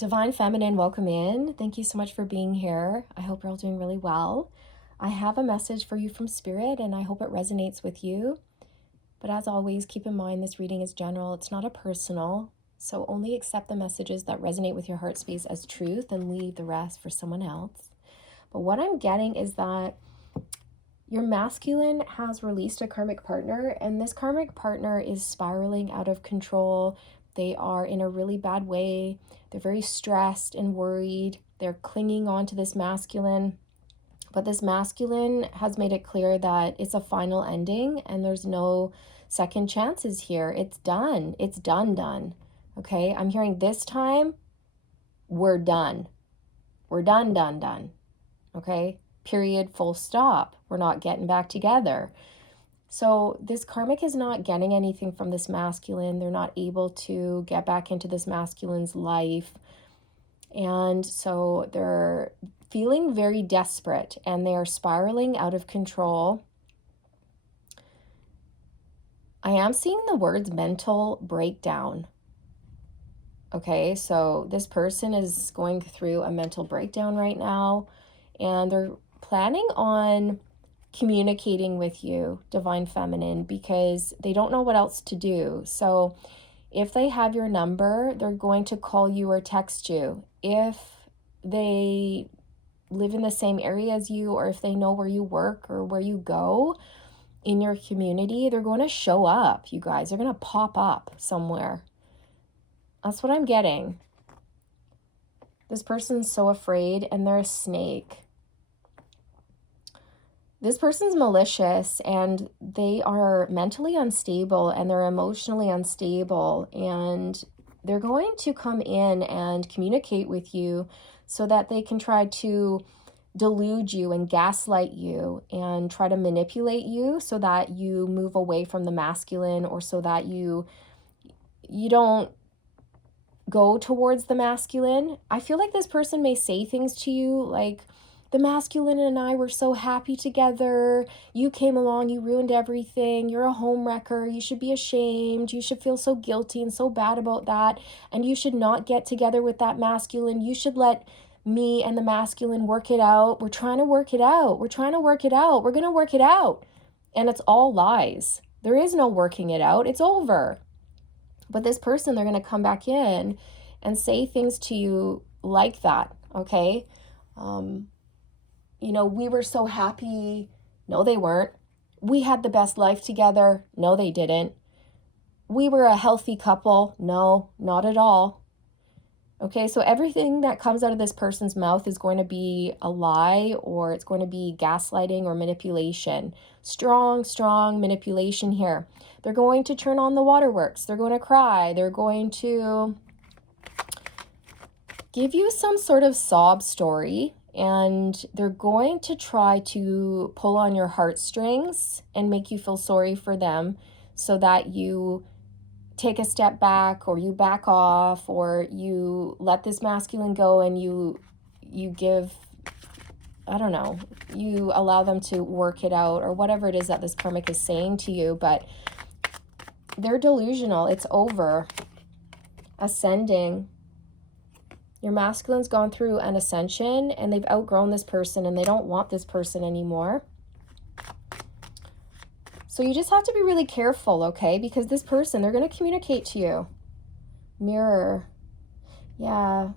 Divine Feminine, welcome in. Thank you so much for being here. I hope you're all doing really well. I have a message for you from Spirit, and I hope it resonates with you. But as always, keep in mind this reading is general, it's not a personal. So only accept the messages that resonate with your heart space as truth and leave the rest for someone else. But what I'm getting is that your masculine has released a karmic partner, and this karmic partner is spiraling out of control. They are in a really bad way. They're very stressed and worried. They're clinging on to this masculine. But this masculine has made it clear that it's a final ending and there's no second chances here. It's done. It's done. Okay? I'm hearing this time, we're done. We're done. Okay? Period, full stop. We're not getting back together. So this karmic is not getting anything from this masculine. They're not able to get back into this masculine's life. And so they're feeling very desperate and they are spiraling out of control. I am seeing the words mental breakdown. Okay, so this person is going through a mental breakdown right now, and they're planning on communicating with you, Divine Feminine, because they don't know what else to do. So if they have your number, they're going to call you or text you. If they live in the same area as you, or if they know where you work or where you go in your community, they're going to show up, you guys. They're going to pop up somewhere. That's what I'm getting. This person's so afraid, and they're a snake. This person's malicious, and they are mentally unstable, and they're emotionally unstable, and they're going to come in and communicate with you so that they can try to delude you and gaslight you and try to manipulate you so that you move away from the masculine, or so that you don't go towards the masculine. I feel like this person may say things to you like, the masculine and I were so happy together. You came along, you ruined everything. You're a homewrecker. You should be ashamed. You should feel so guilty and so bad about that. And you should not get together with that masculine. You should let me and the masculine work it out. We're trying to work it out. We're going to work it out. And it's all lies. There is no working it out. It's over. But this person, they're going to come back in and say things to you like that, okay? We were so happy. No, they weren't. We had the best life together. No, they didn't. We were a healthy couple. No, not at all. Okay, so everything that comes out of this person's mouth is going to be a lie, or it's going to be gaslighting or manipulation. Strong manipulation here. They're going to turn on the waterworks. They're going to cry. They're going to give you some sort of sob story, and they're going to try to pull on your heartstrings and make you feel sorry for them so that you take a step back, or you back off, or you let this masculine go, and you give, I don't know, you allow them to work it out, or whatever it is that this karmic is saying to you. But they're delusional. It's over. Ascending. Your masculine's gone through an ascension, and they've outgrown this person, and they don't want this person anymore. So you just have to be really careful, okay? Because this person, they're going to communicate to you. Mirror. Yeah.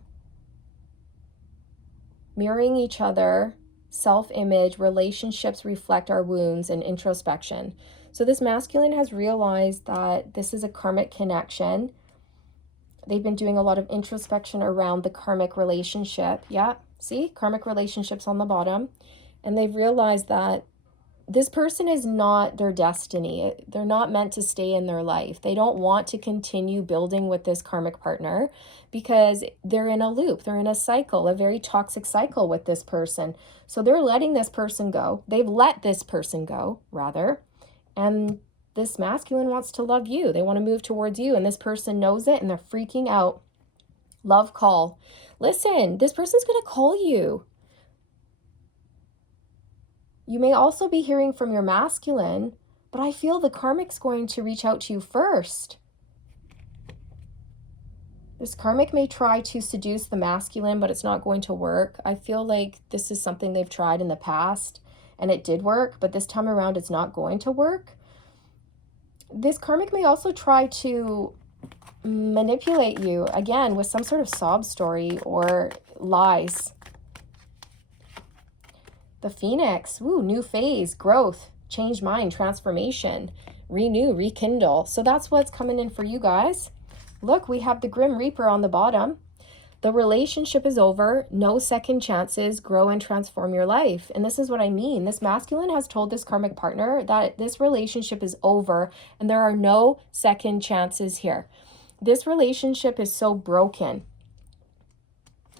Mirroring each other, self-image, relationships reflect our wounds, and introspection. So this masculine has realized that this is a karmic connection. They've been doing a lot of introspection around the karmic relationship. Yeah, see? Karmic relationships on the bottom. And they've realized that this person is not their destiny. They're not meant to stay in their life. They don't want to continue building with this karmic partner because they're in a loop. They're in a cycle, a very toxic cycle with this person. So they're letting this person go. They've let this person go, rather. And this masculine wants to love you. They want to move towards you. And this person knows it, and they're freaking out. Love call. Listen, this person's going to call you. You may also be hearing from your masculine, but I feel the karmic's going to reach out to you first. This karmic may try to seduce the masculine, but it's not going to work. I feel like this is something they've tried in the past and it did work, but this time around it's not going to work. This karmic may also try to manipulate you, again, with some sort of sob story or lies. The Phoenix, new phase, growth, change mind, transformation, renew, rekindle. So that's what's coming in for you guys. Look, we have the Grim Reaper on the bottom. The relationship is over. No second chances. Grow and transform your life. And this is what I mean. This masculine has told this karmic partner that this relationship is over and there are no second chances here. This relationship is so broken.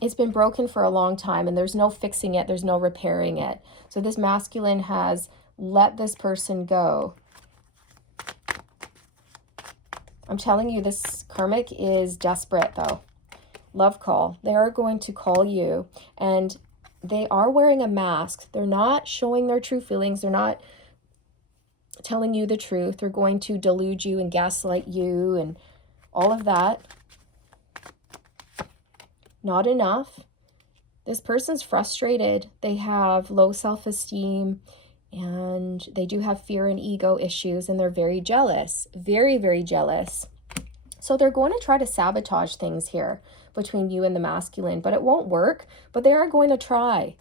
It's been broken for a long time and there's no fixing it. There's no repairing it. So this masculine has let this person go. I'm telling you, this karmic is desperate though. Love call. They are going to call you and they are wearing a mask. They're not showing their true feelings. They're not telling you the truth. They're going to delude you and gaslight you and all of that. Not enough. This person's frustrated. They have low self-esteem and they do have fear and ego issues and they're very jealous. Very, very jealous. So they're going to try to sabotage things here between you and the masculine, but it won't work, but they are going to try.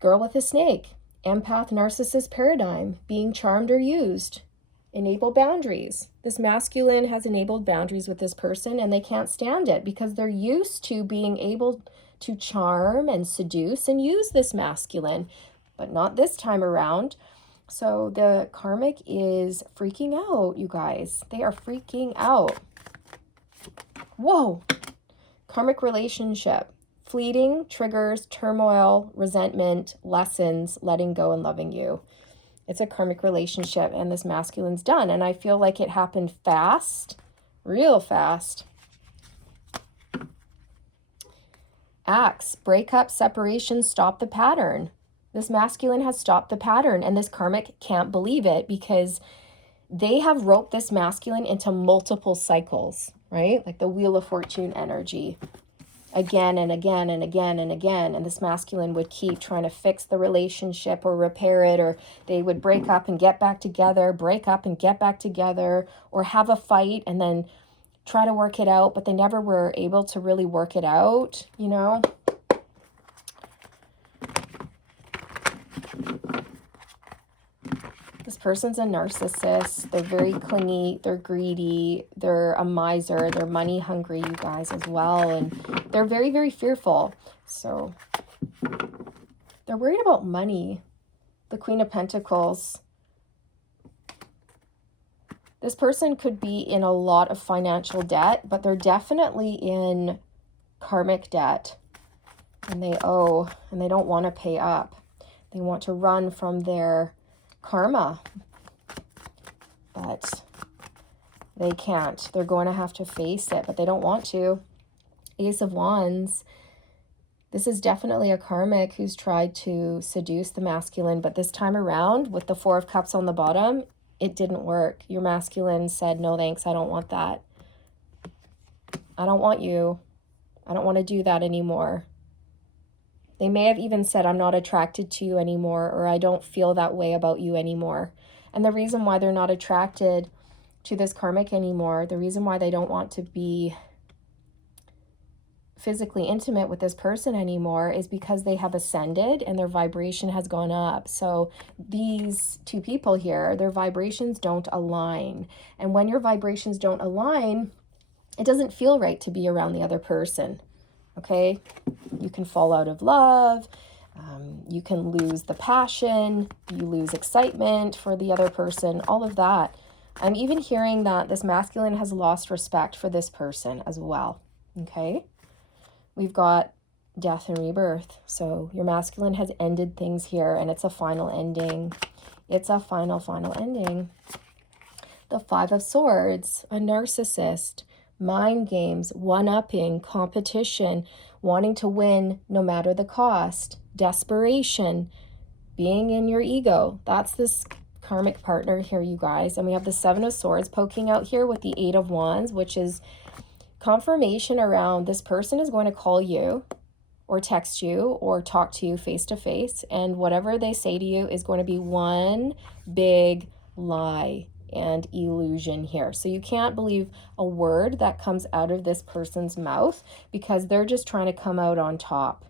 Girl with a snake, empath, narcissist paradigm, being charmed or used. Enable boundaries. This masculine has enabled boundaries with this person and they can't stand it because they're used to being able to charm and seduce and use this masculine, but not this time around. So the karmic is freaking out, you guys. They are freaking out. Whoa. Karmic relationship. Fleeting, triggers, turmoil, resentment, lessons, letting go and loving you. It's a karmic relationship and this masculine's done. And I feel like it happened fast, real fast. Axe, breakup, separation, stop the pattern. This masculine has stopped the pattern and this karmic can't believe it because they have roped this masculine into multiple cycles, right? Like the Wheel of Fortune energy. Again and again and again and again. And this masculine would keep trying to fix the relationship or repair it, or they would break up and get back together, break up and get back together, or have a fight and then try to work it out, but they never were able to really work it out, you know? This person's a narcissist. They're very clingy. They're greedy. They're a miser. They're money hungry, you guys, as well. And they're very, very fearful. So they're worried about money. The Queen of Pentacles. This person could be in a lot of financial debt, but they're definitely in karmic debt. And they owe, and they don't want to pay up. They want to run from their karma, but they can't. They're going to have to face it, but they don't want to. Ace of Wands. This is definitely a karmic who's tried to seduce the masculine, but this time around with the Four of Cups on the bottom, it didn't work. Your masculine said, no thanks, I don't want that. I don't want you. I don't want to do that anymore. They may have even said, I'm not attracted to you anymore, or I don't feel that way about you anymore. And the reason why they're not attracted to this karmic anymore, the reason why they don't want to be physically intimate with this person anymore is because they have ascended and their vibration has gone up. So these two people here, their vibrations don't align. And when your vibrations don't align, it doesn't feel right to be around the other person. Okay, you can fall out of love, you can lose the passion, you lose excitement for the other person, all of that. I'm even hearing that this masculine has lost respect for this person as well. Okay, we've got death and rebirth. So your masculine has ended things here and it's a final ending. It's a final ending. The Five of Swords, a narcissist. Mind games, one-upping, competition, wanting to win no matter the cost, desperation, being in your ego. That's this karmic partner here, you guys. And we have the Seven of Swords poking out here with the Eight of Wands, which is confirmation around this person is going to call you or text you or talk to you face to face, and whatever they say to you is going to be one big lie and illusion here. So you can't believe a word that comes out of this person's mouth, because they're just trying to come out on top.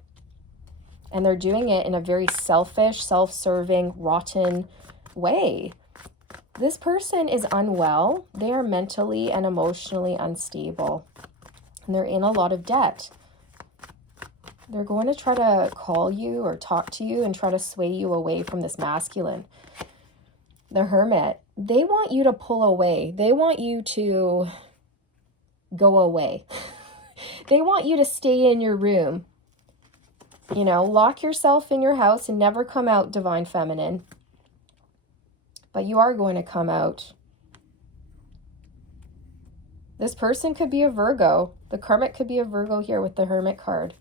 And they're doing it in a very selfish, self-serving, rotten way. This person is unwell. They are mentally and emotionally unstable. And they're in a lot of debt. They're going to try to call you or talk to you and try to sway you away from this masculine. The Hermit, they want you to pull away. They want you to go away. They want you to stay in your room. You know, lock yourself in your house and never come out, Divine Feminine. But you are going to come out. This person could be a Virgo. The Karmic could be a Virgo here with the Hermit card.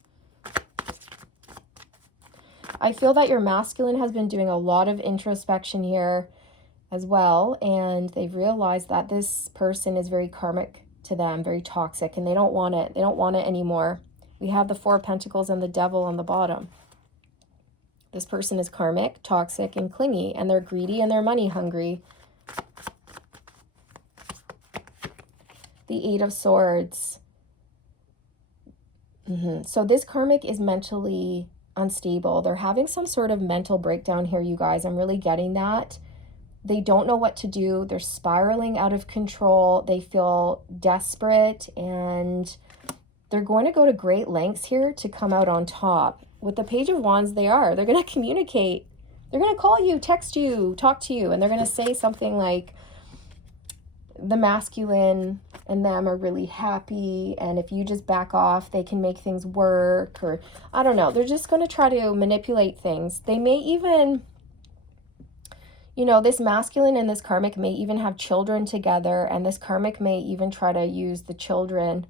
I feel that your masculine has been doing a lot of introspection here as well, and they've realized that this person is very karmic to them, very toxic, and they don't want it. They don't want it anymore. We have the Four of Pentacles and the Devil on the bottom. This person is karmic, toxic, and clingy, and they're greedy and they're money hungry. The Eight of Swords. So this karmic is mentally unstable. They're having some sort of mental breakdown here, you guys. I'm really getting that. They don't know what to do. They're spiraling out of control. They feel desperate, and they're going to go to great lengths here to come out on top. With the Page of Wands, they're going to communicate. They're going to call you, text you, talk to you, and they're going to say something like, the masculine and them are really happy, and if you just back off, they can make things work, or I don't know. They're just going to try to manipulate things. They may even, you know, this masculine and this karmic may even have children together, and this karmic may even try to use the children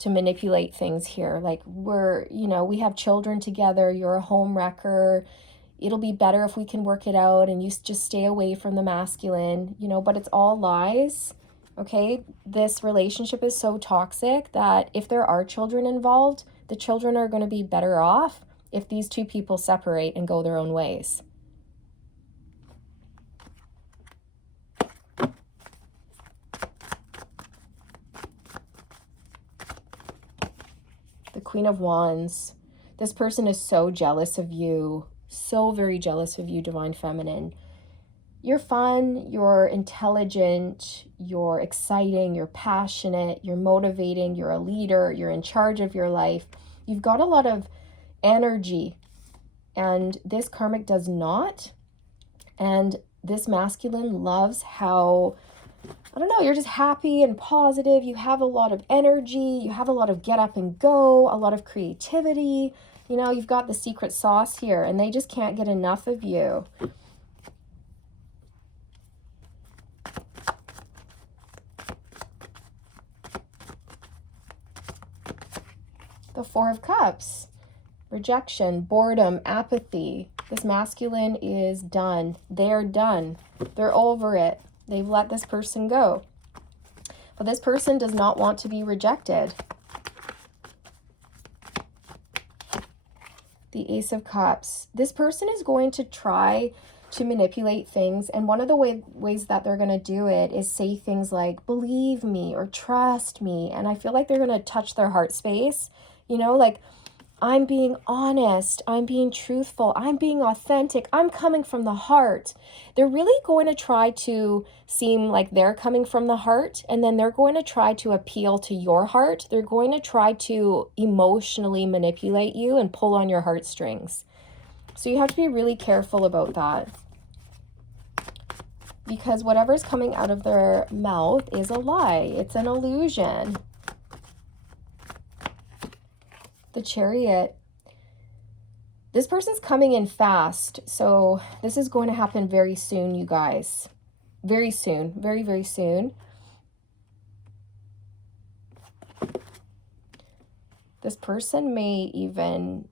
to manipulate things here. Like, we have children together, you're a home wrecker, it'll be better if we can work it out, and you just stay away from the masculine, but it's all lies, okay? This relationship is so toxic that if there are children involved, the children are going to be better off if these two people separate and go their own ways. The Queen of Wands. This person is so jealous of you. So very jealous of you, Divine Feminine. You're fun, you're intelligent, you're exciting, you're passionate, you're motivating, you're a leader, you're in charge of your life. You've got a lot of energy, and this karmic does not. And this masculine loves how, I don't know, you're just happy and positive. You have a lot of energy. You have a lot of get up and go, a lot of creativity. You've got the secret sauce here, and they just can't get enough of you. The Four of Cups. Rejection, boredom, apathy. This masculine is done. They're done. They're over it. They've let this person go. But this person does not want to be rejected. The Ace of Cups. This person is going to try to manipulate things, and one of the ways that they're going to do it is say things like, believe me or trust me, and I feel like they're going to touch their heart space, like, I'm being honest, I'm being truthful, I'm being authentic, I'm coming from the heart. They're really going to try to seem like they're coming from the heart, and then they're going to try to appeal to your heart. They're going to try to emotionally manipulate you and pull on your heartstrings. So you have to be really careful about that, because whatever's coming out of their mouth is a lie. It's an illusion. The Chariot. This person's coming in fast, so this is going to happen very soon, you guys. Very soon. Very, very soon. This person may even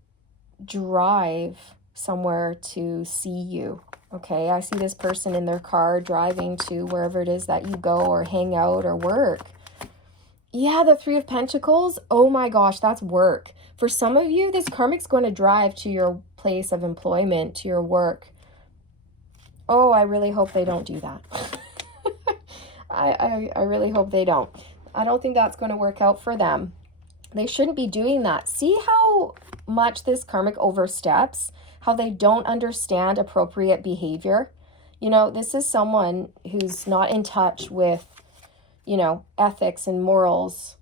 drive somewhere to see you, okay? I see this person in their car driving to wherever it is that you go or hang out or work. Yeah, the Three of Pentacles. Oh my gosh, that's work. For some of you, this karmic's going to drive to your place of employment, to your work. Oh, I really hope they don't do that. I really hope they don't. I don't think that's going to work out for them. They shouldn't be doing that. See how much this karmic oversteps, how they don't understand appropriate behavior. You know, this is someone who's not in touch with, you know, ethics and morals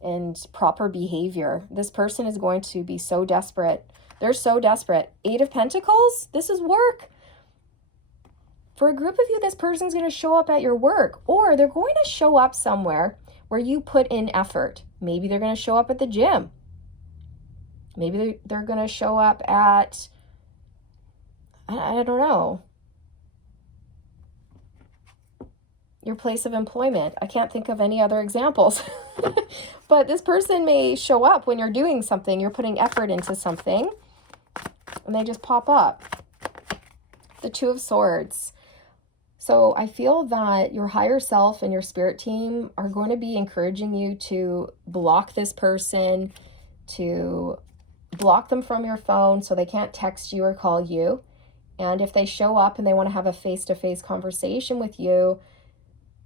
and proper behavior. This person is going to be so desperate. They're so desperate. Eight of Pentacles, this is work. For a group of you, this person's going to show up at your work, or they're going to show up somewhere where you put in effort. Maybe they're going to show up at the gym. Maybe they're going to show up at, I don't know, your place of employment. I can't think of any other examples. But this person may show up when you're doing something, you're putting effort into something, and they just pop up. The Two of Swords. So I feel that your higher self and your spirit team are going to be encouraging you to block this person, to block them from your phone so they can't text you or call you. And if they show up and they want to have a face-to-face conversation with you,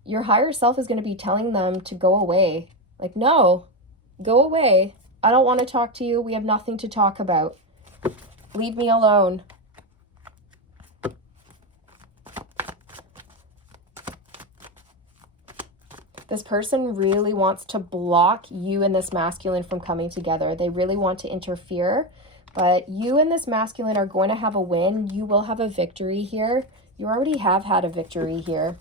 your higher self is going to be telling them to go away. Like, no, go away. I don't want to talk to you. We have nothing to talk about. Leave me alone. This person really wants to block you and this masculine from coming together. They really want to interfere, but you and this masculine are going to have a win. You will have a victory here. You already have had a victory here.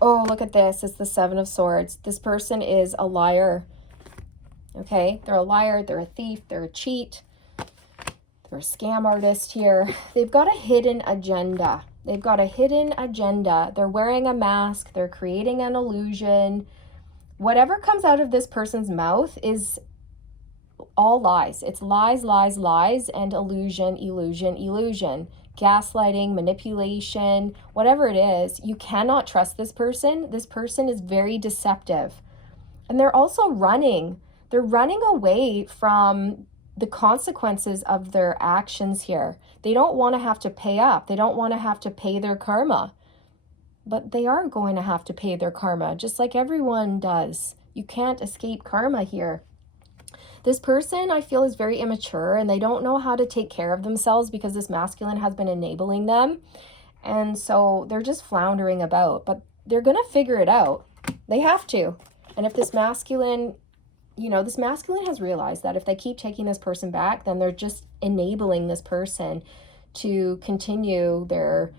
Oh, look at this. It's the Seven of Swords. This person is a liar. Okay, they're a liar. They're a thief. They're a cheat. They're a scam artist here. They've got a hidden agenda. They've got a hidden agenda. They're wearing a mask. They're creating an illusion. Whatever comes out of this person's mouth is all lies. It's lies, lies, lies, and illusion, illusion, illusion. Gaslighting, manipulation, whatever it is. You cannot trust this person. This person is very deceptive. And they're also running. They're running away from the consequences of their actions here. They don't want to have to pay up. They don't want to have to pay their karma. But they are going to have to pay their karma, just like everyone does. You can't escape karma here. This person, I feel, is very immature, and they don't know how to take care of themselves because this masculine has been enabling them. And so they're just floundering about, but they're going to figure it out. They have to. And if this masculine, you know, this masculine has realized that if they keep taking this person back, then they're just enabling this person to continue their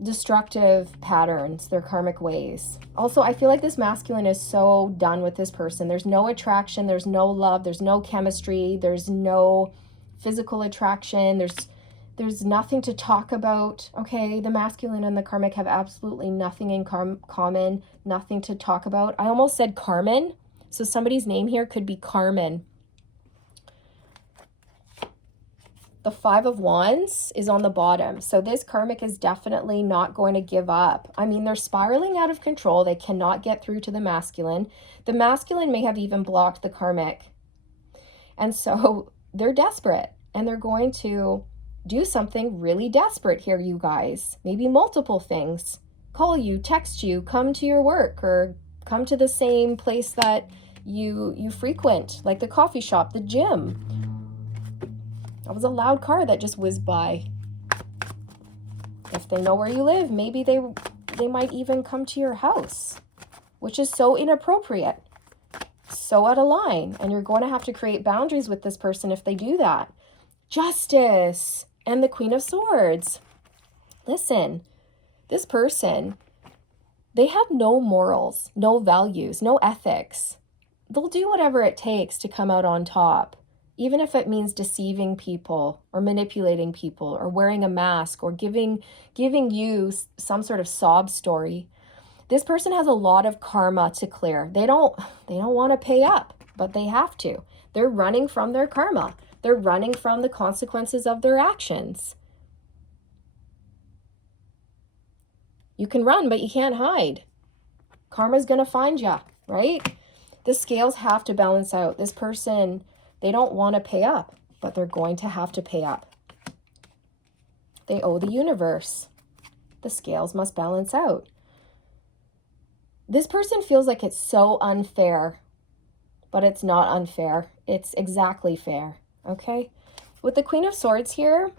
destructive patterns, their karmic ways. Also, I feel like this masculine is so done with this person. There's no attraction, there's no love, there's no chemistry, there's no physical attraction, there's nothing to talk about. Okay, the masculine and the karmic have absolutely nothing in common, nothing to talk about. I almost said Carmen, so somebody's name here could be Carmen. The Five of Wands is on the bottom. So this karmic is definitely not going to give up. I mean, they're spiraling out of control. They cannot get through to the masculine. The masculine may have even blocked the karmic. And so they're desperate, and they're going to do something really desperate here, you guys. Maybe multiple things. Call you, text you, come to your work, or come to the same place that you frequent, like the coffee shop, the gym. That was a loud car that just whizzed by. If they know where you live, maybe they might even come to your house, which is so inappropriate, so out of line. And you're going to have to create boundaries with this person if they do that. Justice and the Queen of Swords. Listen, this person, they have no morals, no values, no ethics. They'll do whatever it takes to come out on top. Even if it means deceiving people or manipulating people or wearing a mask or giving you some sort of sob story. This person has a lot of karma to clear. They don't want to pay up, but they have to. They're running from their karma. They're running from the consequences of their actions. You can run, but you can't hide. Karma's going to find you, right? The scales have to balance out. This person, they don't want to pay up, but they're going to have to pay up. They owe the universe. The scales must balance out. This person feels like it's so unfair, but it's not unfair. It's exactly fair, okay? With the Queen of Swords here,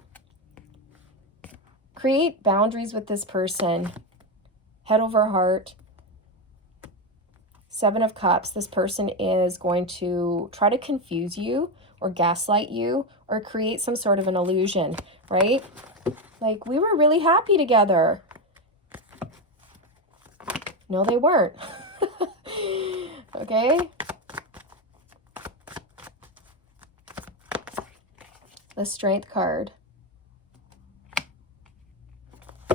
create boundaries with this person. Head over heart. Seven of Cups, this person is going to try to confuse you or gaslight you or create some sort of an illusion, right? Like, we were really happy together. No, they weren't. Okay? The Strength card.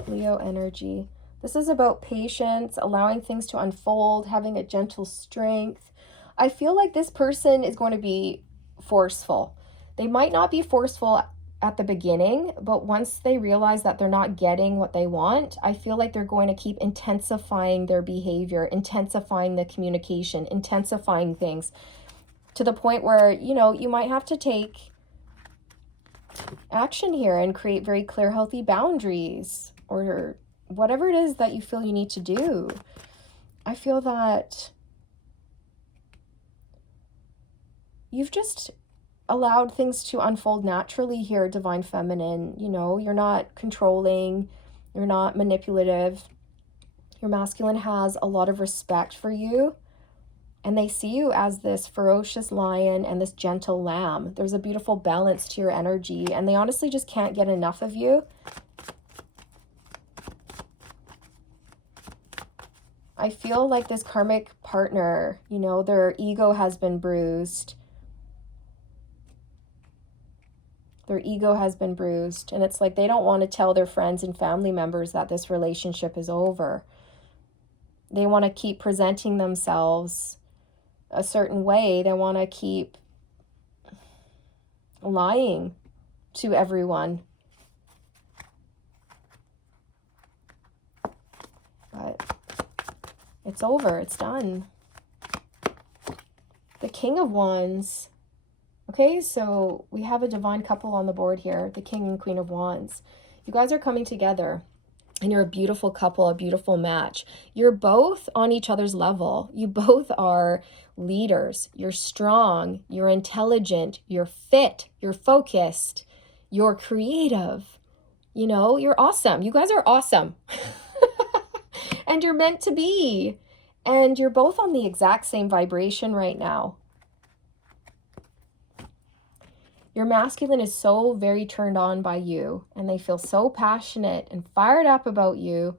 Leo energy. This is about patience, allowing things to unfold, having a gentle strength. I feel like this person is going to be forceful. They might not be forceful at the beginning, but once they realize that they're not getting what they want, I feel like they're going to keep intensifying their behavior, intensifying the communication, intensifying things to the point where, you know, you might have to take action here and create very clear, healthy boundaries or whatever it is that you feel you need to do. I feel that you've just allowed things to unfold naturally here, Divine Feminine. You know, you're not controlling, you're not manipulative. Your masculine has a lot of respect for you, and they see you as this ferocious lion and this gentle lamb. There's a beautiful balance to your energy, and they honestly just can't get enough of you. I feel like this karmic partner, you know, their ego has been bruised. Their ego has been bruised. And it's like they don't want to tell their friends and family members that this relationship is over. They want to keep presenting themselves a certain way. They want to keep lying to everyone. But it's over. It's done. The King of Wands. Okay, so we have a divine couple on the board here, the King and Queen of Wands. You guys are coming together, and you're a beautiful couple, a beautiful match. You're both on each other's level. You both are leaders. You're strong, you're intelligent, you're fit, you're focused, you're creative. You know, you're awesome. You guys are awesome. And you're meant to be. And you're both on the exact same vibration right now. Your masculine is so very turned on by you, and they feel so passionate and fired up about you.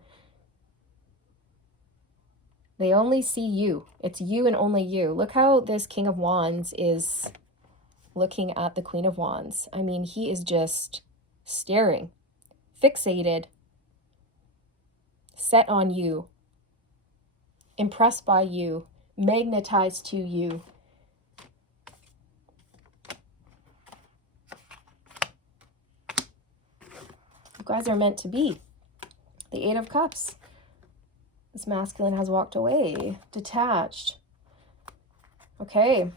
They only see you. It's you and only you. Look how this King of Wands is looking at the Queen of Wands. I mean, he is just staring, fixated, set on you, impressed by you, magnetized to you. You guys are meant to be. The Eight of Cups. This masculine has walked away, detached. Okay,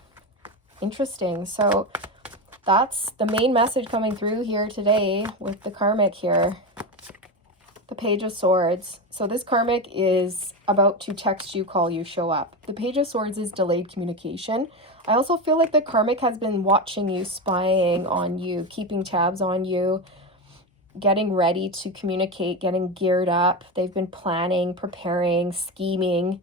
interesting. So that's the main message coming through here today with the Karmic here. The Page of Swords. So this Karmic is about to text you, call you, show up. The Page of Swords is delayed communication. I also feel like the Karmic has been watching you, spying on you, keeping tabs on you, getting ready to communicate, getting geared up. They've been planning, preparing, scheming.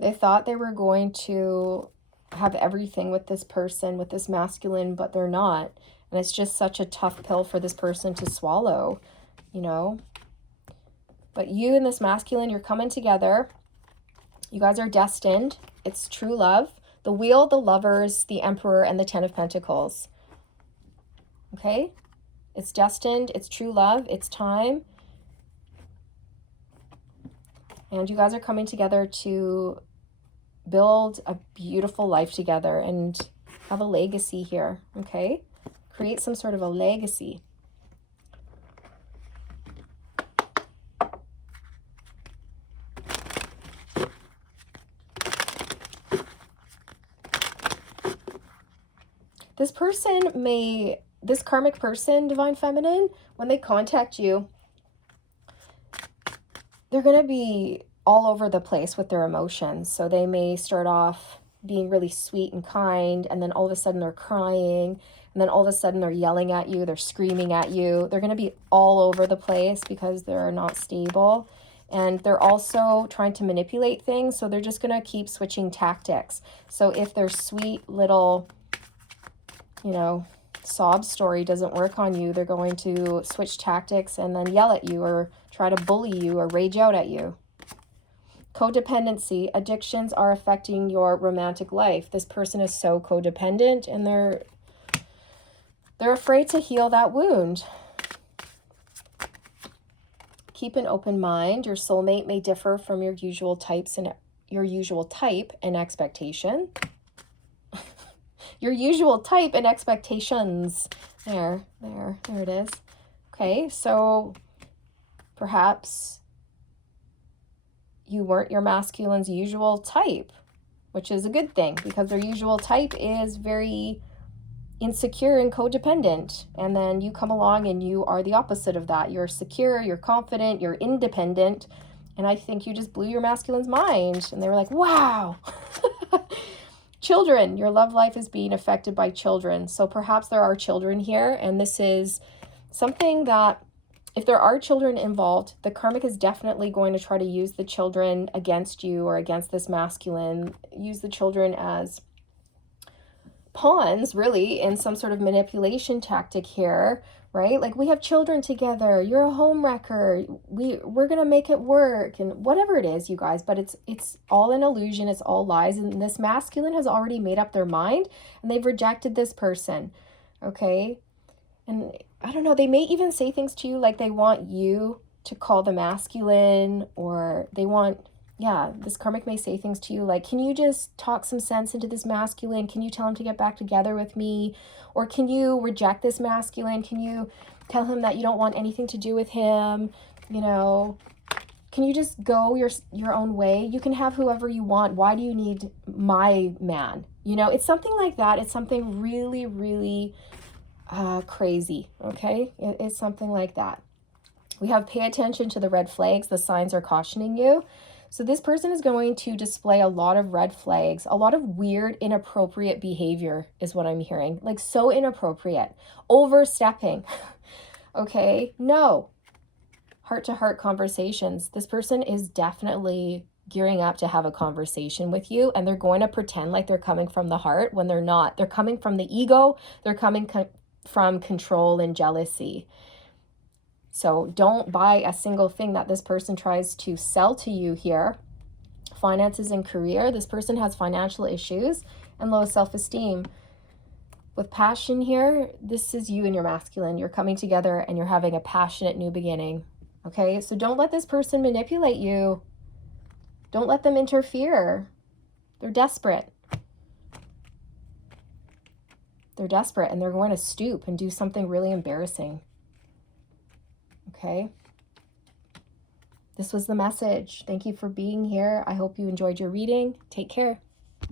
They thought they were going to have everything with this person, with this masculine, but they're not. And it's just such a tough pill for this person to swallow, you know. But you and this masculine, you're coming together. You guys are destined. It's true love. The Wheel, the Lovers, the Emperor, and the Ten of Pentacles. Okay? It's destined. It's true love. It's time. And you guys are coming together to build a beautiful life together and have a legacy here, okay? Create some sort of a legacy. This karmic person, Divine Feminine, when they contact you, they're going to be all over the place with their emotions. So they may start off being really sweet and kind, and then all of a sudden they're crying, and then all of a sudden they're yelling at you, they're screaming at you. They're going to be all over the place because they're not stable. And they're also trying to manipulate things, so they're just going to keep switching tactics. So if their sweet little, sob story doesn't work on you, they're going to switch tactics and then yell at you or try to bully you or rage out at you. Codependency. Addictions are affecting your romantic life. This person is so codependent, and they're afraid to heal that wound. Keep an open mind. Your soulmate may differ from your usual type and expectation. Your usual type and expectations. There it is. Okay, so perhaps you weren't your masculine's usual type, which is a good thing, because their usual type is very insecure and codependent. And then you come along and you are the opposite of that. You're secure, you're confident, you're independent. And I think you just blew your masculine's mind. And they were like, wow. Children, your love life is being affected by children. So perhaps there are children here, and this is something that, if there are children involved, the karmic is definitely going to try to use the children against you or against this masculine, use the children as pawns, really, in some sort of manipulation tactic here, right? Like, we have children together, you're a homewrecker, we're gonna make it work, and whatever it is, you guys. But it's all an illusion, it's all lies, and this masculine has already made up their mind, and they've rejected this person, okay? And I don't know, they may even say things to you like they want you to call the masculine, or they want, this karmic may say things to you like, can you just talk some sense into this masculine? Can you tell him to get back together with me? Or can you reject this masculine? Can you tell him that you don't want anything to do with him? Can you just go your own way? You can have whoever you want. Why do you need my man? It's something like that. It's something really, really crazy, okay? It's something like that. We have pay attention to the red flags. The signs are cautioning you. So this person is going to display a lot of red flags, a lot of weird, inappropriate behavior is what I'm hearing. Like, so inappropriate, overstepping, okay? No. Heart-to-heart conversations. This person is definitely gearing up to have a conversation with you, and they're going to pretend like they're coming from the heart when they're not. They're coming from the ego. They're coming from control and jealousy. So don't buy a single thing that this person tries to sell to you here. Finances and career. This person has financial issues and low self-esteem. With passion here, this is you and your masculine. You're coming together and you're having a passionate new beginning. Okay, so don't let this person manipulate you. Don't let them interfere. They're desperate. They're desperate, and they're going to stoop and do something really embarrassing. Okay. This was the message. Thank you for being here. I hope you enjoyed your reading. Take care.